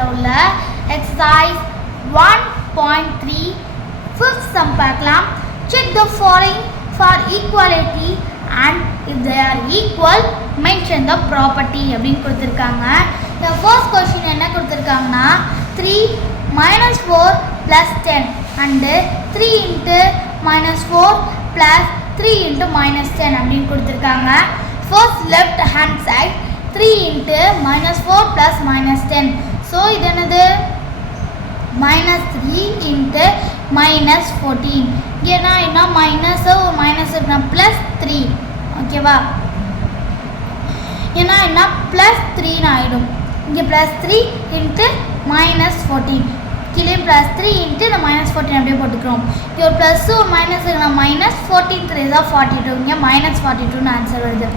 சாப்டரில் உள்ள exercise 1.3 fifth sum பார்க்கலாம். Check the following for equality and if they are equal mention the property அப்படின்னு கொடுத்துருக்காங்க. இந்த ஃபர்ஸ்ட் கொஸ்டின் என்ன கொடுத்துருக்காங்கன்னா 3 minus 4 plus 10 and 3 into minus 4 plus 3 into minus 10 அப்படின்னு கொடுத்துருக்காங்க. First left hand side 3 into minus 4 plus minus 10. So இது என்னது minus 3 into minus 14. ஏன்னா என்ன மைனஸ் ஒரு மைனஸ் இருக்குன்னா ப்ளஸ் 3 ஓகேவா. ஏன்னா என்ன ப்ளஸ் 3ன்னு ஆகிடும். இங்கே ப்ளஸ் 3 இன்ட்டு மைனஸ் 14 கீழே ப்ளஸ் 3 இன்ட்டு இந்த மைனஸ் 14 அப்படியே போட்டுக்கிறோம். இங்கே ஒரு ப்ளஸ் ஒரு மைனஸ் இருக்குன்னா மைனஸ் 14 3 தான் 42. இங்கே மைனஸ் 42ன்னு ஆன்சர் வருது.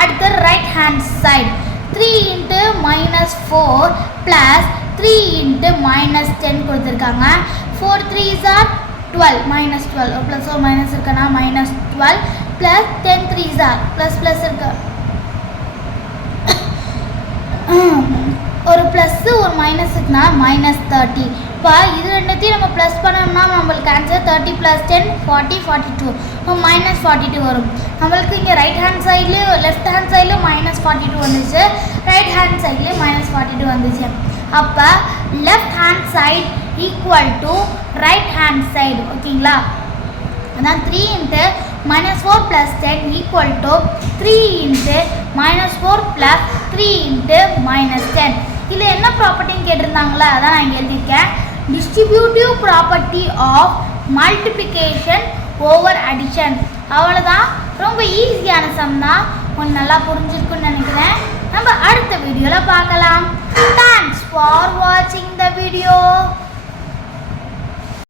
அடுத்து right hand side 3 into minus 4 plus 3 into minus 10 கொடுத்துருக்காங்க. 4 3s are 12 மைனஸ் 12 ப்ளஸ் ஒரு மைனஸ் இருக்குன்னா minus 12 plus 10 3s are plus plus இருக்கு ஒரு ப்ளஸ் ஒரு மைனஸ் இருக்குன்னா மைனஸ் 30. இப்போ இது ரெண்டுத்தையும் நம்ம ப்ளஸ் பண்ணோம்னா நம்மளுக்கு ஆன்சர் 30 ப்ளஸ் 10 40 42 இப்போ மைனஸ் 42 வரும். நம்மளுக்கு இங்கே ரைட் ஹேண்ட் சைட்லேயும் லெஃப்ட் ஹேண்ட் சைட்லேயும் மைனஸ் 42 வந்துச்சு, ரைட் ஹேண்ட் சைட்லேயும் மைனஸ் 42 வந்துச்சு. அப்போ left hand side equal to right hand side ஓகேங்களா. அதான் 3 into minus 4 plus 10 equal to 3 into minus 4 plus 3 into minus 10. இதில் என்ன ப்ராப்பர்ட்டின்னு கேட்டிருந்தாங்களா, அதான் நான் இங்கே எழுதியிருக்கேன். Distributive property of multiplication over addition. அவ்வளோதான், ரொம்ப ஈஸியான சம் தான். ஒன்று நல்லா புரிஞ்சிருக்குன்னு நினைக்கிறேன். நம்ம அடுத்த வீடியோவில் பார்க்கலாம். தேங்க்ஸ் ஃபார் வாட்சிங் த வீடியோ.